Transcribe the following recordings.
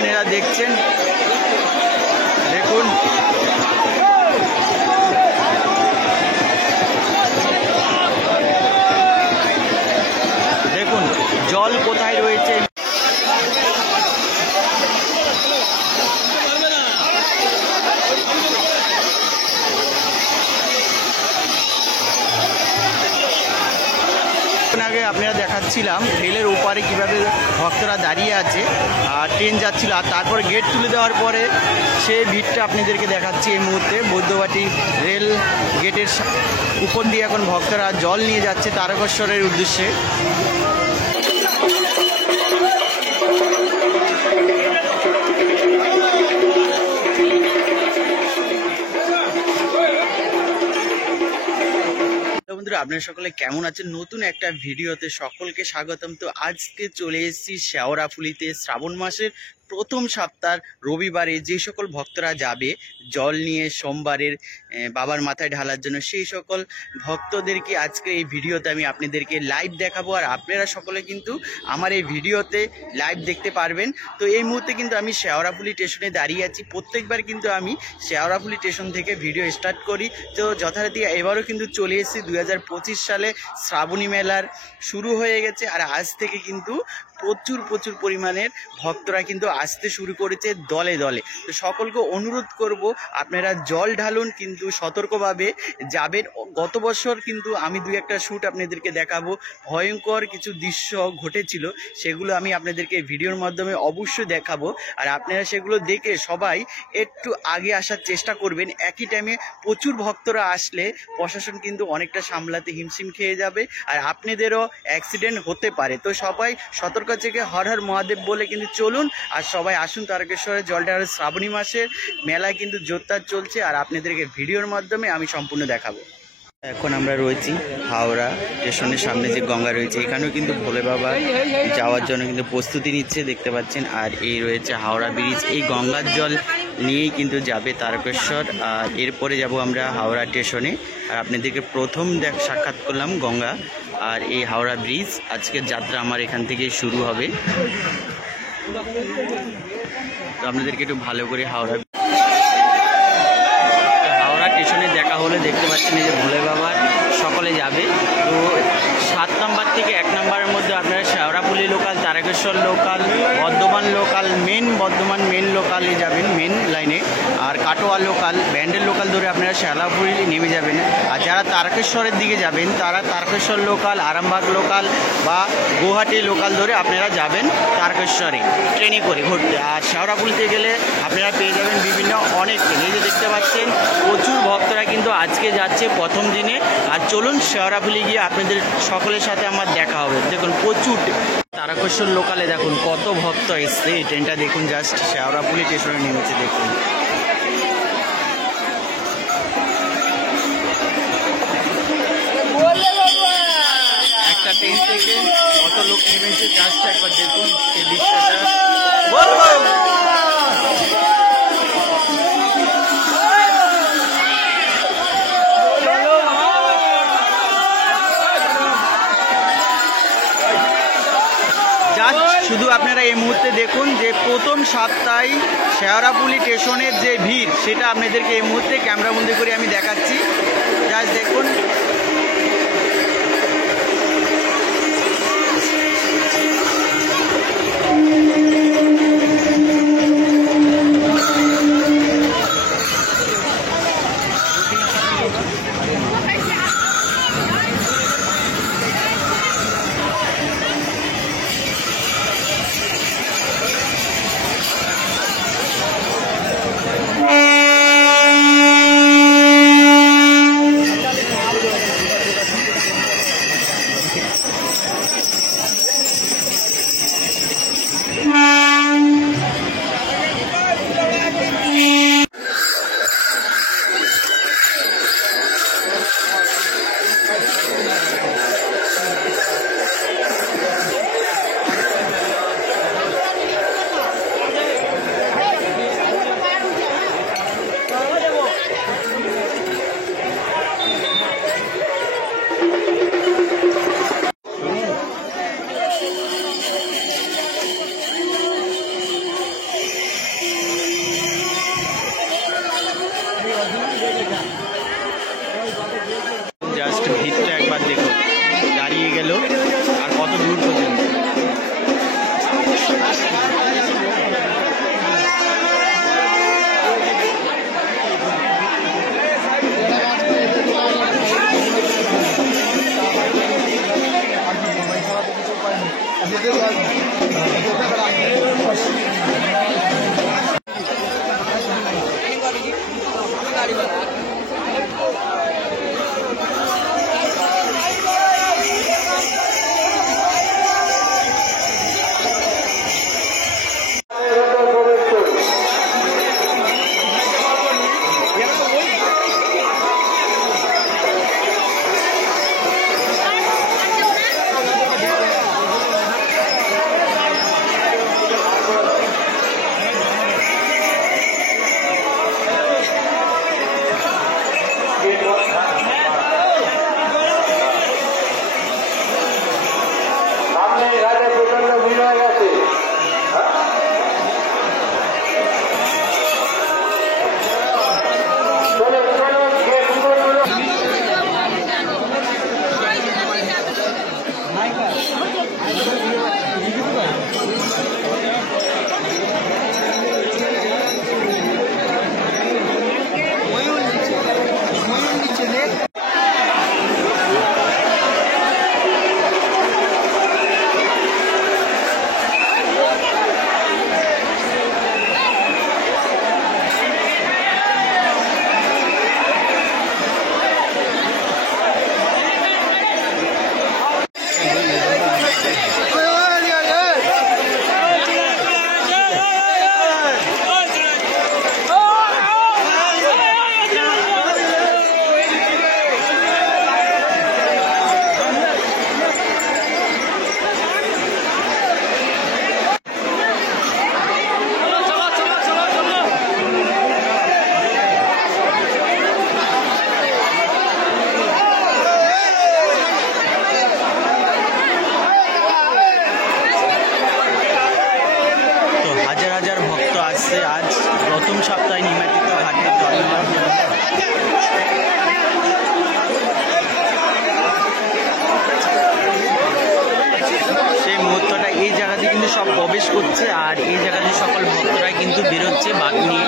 আপনারা দেখছেন, দেখুন দেখুন জল কোথায় রয়েছে। আগে আপনারা দেখাচ্ছিলাম রেলের ওপারে কিভাবে ভক্তরা দাঁড়িয়ে আছে আর ট্রেন যাচ্ছিল, আর তারপরে গেট তুলে দেওয়ার পরে সেই ভিড়টা আপনাদেরকে দেখাচ্ছি। এই মুহূর্তে বৈদ্যবাটি রেল গেটের উপর দিয়ে এখন ভক্তরা জল নিয়ে যাচ্ছে তারকেশ্বরের উদ্দেশ্যে। বন্ধুরা, আপনারা সকলে কেমন আছেন? নতুন একটা ভিডিওতে সকলকে স্বাগতম। তো আজকে চলে এসেছি শেওড়াফুলিতে শ্রাবণ মাসের প্রথম সপ্তাহ রবিবারে যে সকল ভক্তরা যাবে জল নিয়ে সোমবারের বাবার মাথায় ঢালার জন্য, সেই সকল ভক্তদেরকে আজকে এই ভিডিওতে আমি আপনাদেরকে লাইভ দেখাবো। আর আপনারা সকলে কিন্তু আমার এই ভিডিওতে লাইভ দেখতে পারবেন। তো এই মুহূর্তে কিন্তু আমি শেওড়াফুলি স্টেশনে দাঁড়িয়ে আছি। প্রত্যেকবার কিন্তু আমি শেওড়াফুলি স্টেশন থেকে ভিডিও স্টার্ট করি। তো যথারীতি এবারও কিন্তু চলে এসেছি। 2025 সালে শ্রাবণী মেলার শুরু হয়ে গেছে, আর আজ থেকে কিন্তু প্রচুর পরিমাণের ভক্তরা কিন্তু আসতে শুরু করেছে দলে দলে। তো সকলকে অনুরোধ করব আপনারা জল ঢালুন, কিন্তু সতর্কভাবে যাবেন। গত বছর কিন্তু আমি দুই একটা শ্যুট আপনাদেরকে দেখাবো, ভয়ঙ্কর কিছু দৃশ্য ঘটেছিল, সেগুলো আমি আপনাদেরকে ভিডিওর মাধ্যমে অবশ্যই দেখাবো। আর আপনারা সেগুলো দেখে সবাই একটু আগে আসার চেষ্টা করবেন। একই টাইমে প্রচুর ভক্তরা আসলে প্রশাসন কিন্তু অনেকটা সামলাতে হিমশিম খেয়ে যাবে, আর আপনাদেরও অ্যাক্সিডেন্ট হতে পারে। তো সবাই সতর্ক থেকে হর হর মহাদেব বলে কিন্তু চলুন, আর সবাই আসুন তারকেশ্বরে জল ঢালতে। শ্রাবণী মাসের মেলা কিন্তু জোরদার চলছে, আর আপনাদেরকে ভিডিওর মাধ্যমে আমি সম্পূর্ণ দেখাবো। এখন আমরা রয়েছি হাওড়া স্টেশনের সামনে যে গঙ্গা রয়েছে, এখানেও কিন্তু ভোলে বাবা যাওয়ার জন্য কিন্তু প্রস্তুতি নিচ্ছে, দেখতে পাচ্ছেন। আর এই রয়েছে হাওড়া ব্রিজ, এই গঙ্গার জল নিয়েই কিন্তু যাবে তারকেশ্বর। আর এরপরে যাব আমরা হাওড়া স্টেশনে। আর আপনাদেরকে প্রথম সাক্ষাৎ করলাম গঙ্গা আর এই হাওড়া ব্রিজ। আজকের যাত্রা আমার এখান থেকেই শুরু হবে। তো আপনাদেরকে একটু ভালো করে হাওড়া স্টেশনে দেখা হলে দেখতে পাচ্ছেন এই যে ভোলে বাবার সকলে যাবে। তো 7 নম্বর থেকে 1 নম্বরের মধ্যে আপনারা Sheoraphuli local, Tarakeswar local, Bardhaman main লোকালে যাবেন, মেন লাইনে। আর কাটোয়া লোকাল, ব্যান্ডেল লোকাল ধরে আপনারা শেওড়াফুলি নেমে যাবেন। আর যারা তারকেশ্বরের দিকে যাবেন তারা তারকেশ্বর লোকাল, আরামবাগ লোকাল বা গুয়াহাটি লোকাল ধরে আপনারা যাবেন তারকেশ্বরে ট্রেনে করে ঘুরতে। আর শেওড়াফুলিতে গেলে আপনারা পেয়ে যাবেন বিভিন্ন অনেক ট্রেন। এই যে দেখতে পাচ্ছেন প্রচুর ভক্তরা কিন্তু আজকে যাচ্ছে প্রথম দিনে। আর চলুন শেওড়াফুলি গিয়ে আপনাদের সকলের সাথে আমার দেখা হবে। দেখুন প্রচুর তারকেশ্বর লোকালে দেখুন কত ভক্ত এসছে। এই ট্রেনটা দেখুন জাস্ট শেওড়াফুলি স্টেশনে নেমেছে, দেখুন। একটা ট্রেন থেকে কত লোক নেমেছে জাস্ট একবার দেখুন সেই দৃশ্যটা। শুধু আপনারা এই মুহূর্তে দেখুন যে প্রথম সপ্তাহে শেওড়াফুলি স্টেশনের যে ভিড়, সেটা আপনাদেরকে এই মুহূর্তে ক্যামেরাবন্দি করে আমি দেখাচ্ছি। জাস্ট দেখুন। হাজার হাজার ভক্ত আসছে আজ প্রথম সপ্তাহে নিমাতীর্থ ঘাটের জল সেই মুহূর্তটা এই জায়গাতে কিন্তু সব প্রবেশ করছে আর এই জায়গাতে সকল ভক্তরা কিন্তু বেরোচ্ছে বাঘ নিয়ে।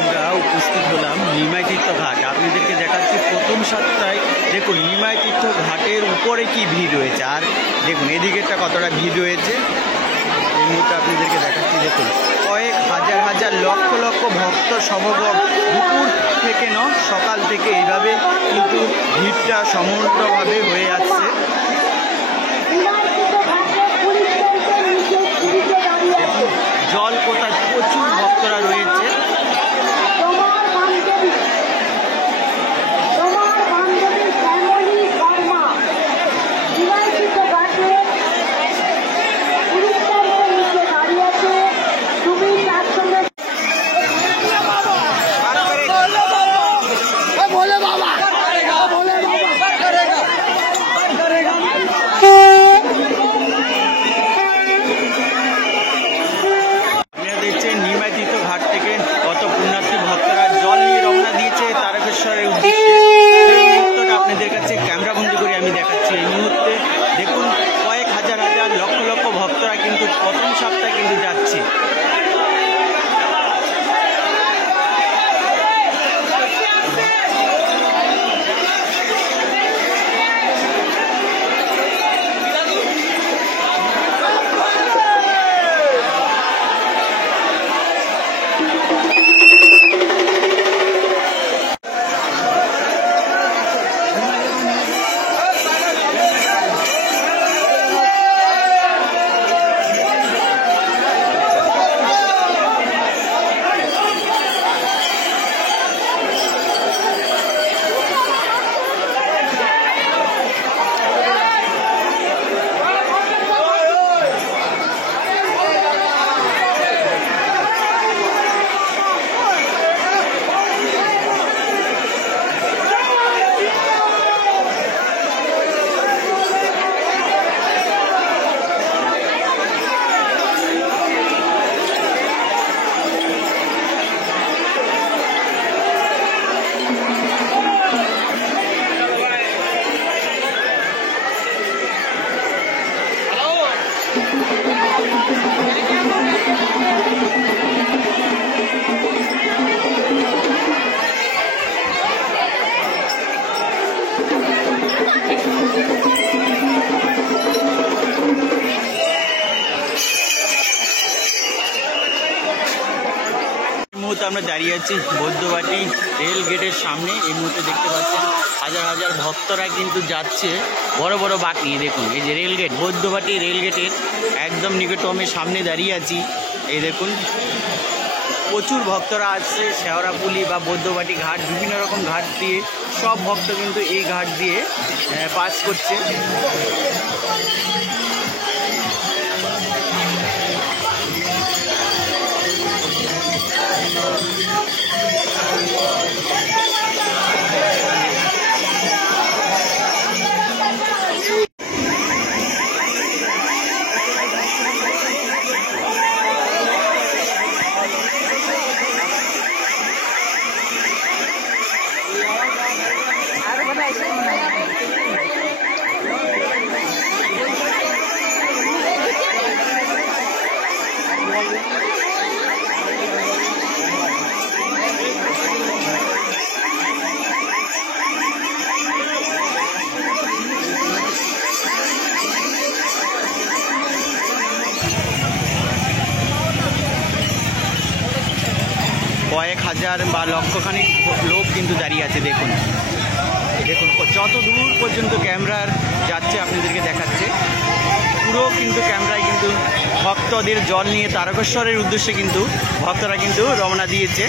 আমরা উপস্থিত হলাম নিমাতীর্থ ঘাট। আপনাদেরকে দেখাচ্ছি প্রথম সপ্তাহে দেখুন নিমাতীর্থ ঘাটের উপরে কি ভিড় রয়েছে আর দেখুন এদিকেরটা কতটা ভিড় রয়েছে এই মুহূর্তে আপনাদেরকে দেখাচ্ছি। দেখুন কয়েক হাজার হাজার লক্ষ লক্ষ ভক্ত সমাগম দুপুর থেকে সকাল থেকে এইভাবে কিন্তু ভিড়টা সমগ্রভাবে হয়ে আসছে। জল কোথায় প্রচুর ভক্তরা রয়েছে। মুহূর্তে আমরা দাঁড়িয়ে আছি বৈদ্যবাটি রেল গেটের সামনে। এই মুহূর্তে দেখতে পাচ্ছেন হাজার হাজার ভক্তরা কিন্তু যাচ্ছে বড় বড় বাঁক নিয়ে। দেখুন এই যে রেল গেট, বৈদ্যবাটি রেল গেটের একদম নিকটতম সামনে দাঁড়িয়ে আছি। এই দেখুন প্রচুর ভক্তরা আসছে শেওড়াফুলি বা বৈদ্যবাটি ঘাট, বিভিন্ন রকম ঘাট দিয়ে সব ভক্ত কিন্তু এই ঘাট দিয়ে পাস করছে। কয়েক হাজার বা লক্ষখানিক লোক কিন্তু দাঁড়িয়ে আছে। দেখুন দেখুন যত দূর পর্যন্ত ক্যামেরার যাচ্ছে আপনাদেরকে দেখাচ্ছে, পুরো কিন্তু ক্যামেরায় কিন্তু ভক্তদের জল নিয়ে তারকেশ্বরের উদ্দেশ্যে কিন্তু ভক্তরা কিন্তু রওনা দিয়েছে।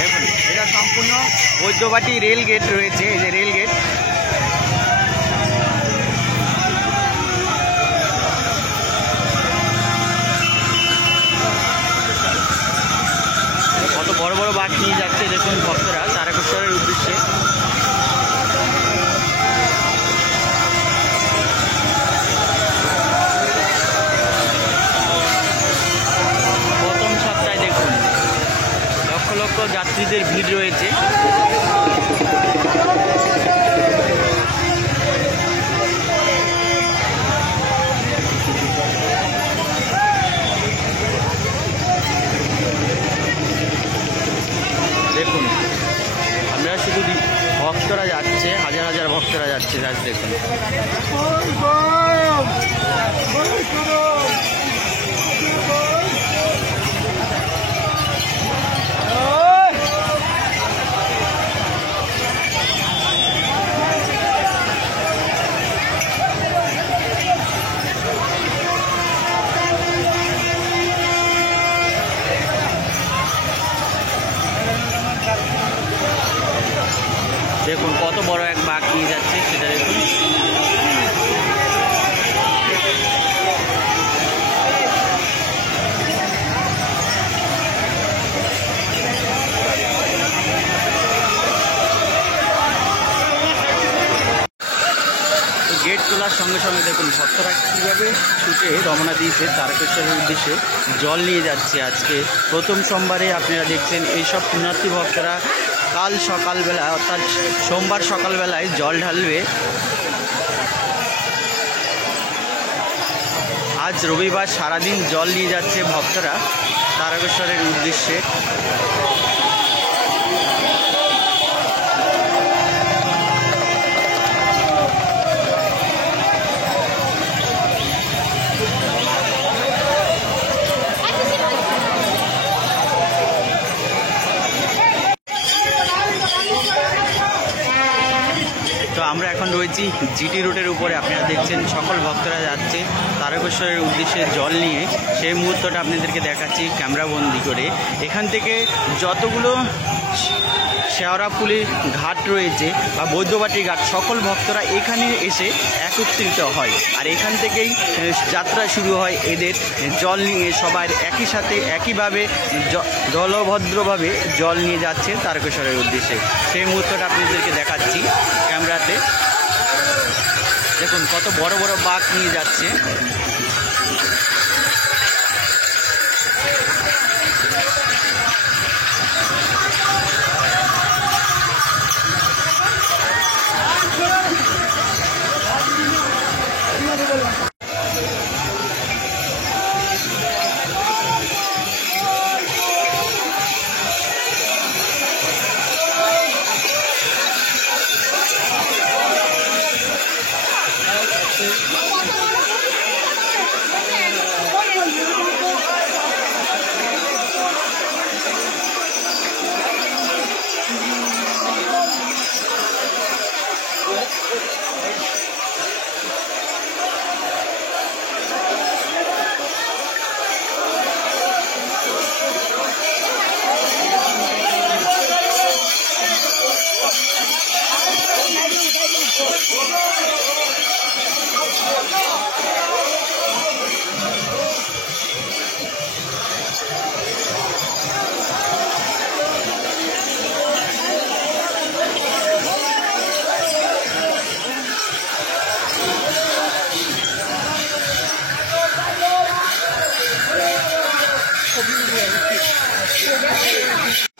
দেখুন এটা সম্পূর্ণ বৈদ্যবাটি রেল গেট রয়েছে, এই যে রেল গেট। কত বড় বড় বাঁক নিয়ে যাচ্ছে দেখুন ভক্তরা তারকেশ্বরের উদ্দেশ্যে। প্রথম সপ্তাহে দেখুন লক্ষ লক্ষ যাত্রীদের ভিড় রয়েছে। দেখুন আমরা শুধু ভক্তরা যাচ্ছে, হাজার হাজার ভক্তরা যাচ্ছে। দেখুন দেখুন কত বড় এক বাঁক নিয়ে যাচ্ছে সেটা দেখুন। গেট তোলার সঙ্গে সঙ্গে দেখুন ভক্তরা কীভাবে ছুটে রওনা দিয়েছে তারকেশ্বরের উদ্দেশ্যে জল নিয়ে যাচ্ছে। আজকে প্রথম সোমবারে আপনারা দেখছেন এইসব পুণ্যার্থী ভক্তরা কাল সকালবেলা অর্থাৎ সোমবার সকালবেলায় জল ঢালবে। আজ রবিবার সারাদিন জল নিয়ে যাচ্ছে ভক্তরা তারকেশ্বরের উদ্দেশ্যে। তো আমরা এখন রয়েছি জিটি রোডের উপরে। আপনারা দেখছেন সকল ভক্তরা যাচ্ছে তারকেশ্বরের উদ্দেশ্যে জল নিয়ে। সেই মুহূর্তটা আপনাদেরকে দেখাচ্ছি ক্যামেরা বন্দি করে। এখান থেকে যতগুলো শেওড়াফুলি ঘাট রয়েছে বা বৈদ্যবাটি ঘাট, সকল ভক্তরা এখানে এসে একত্রিত হয়। আর এখান থেকেই যাত্রা শুরু হয় এদের জল নিয়ে। সবাই একই সাথে একইভাবে দলভদ্রভাবে জল নিয়ে যাচ্ছে তারকেশ্বরের উদ্দেশ্যে। সেই মুহূর্তটা আপনাদেরকে দেখাচ্ছি ক্যামেরাতে। দেখুন কত বড় বড় বাঁক নিয়ে যাচ্ছে।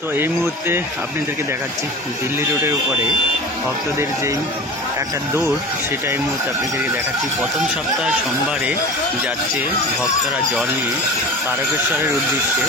তো এই মুহূর্তে আপনাদেরকে দেখাচ্ছি দিল্লি রোডের উপরে ভক্তদের যেই একটা দৌড়, সেটা এই মুহূর্তে আপনাদেরকে দেখাচ্ছি। প্রথম সপ্তাহ সোমবারে যাচ্ছে ভক্তরা জল নিয়ে তারকেশ্বরের উদ্দেশ্যে।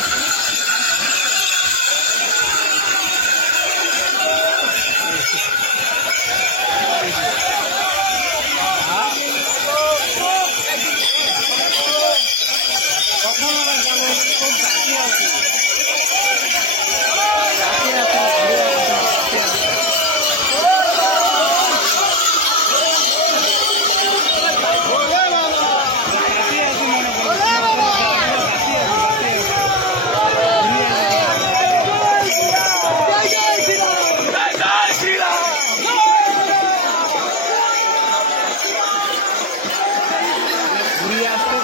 ঘুরিয়ে আসতে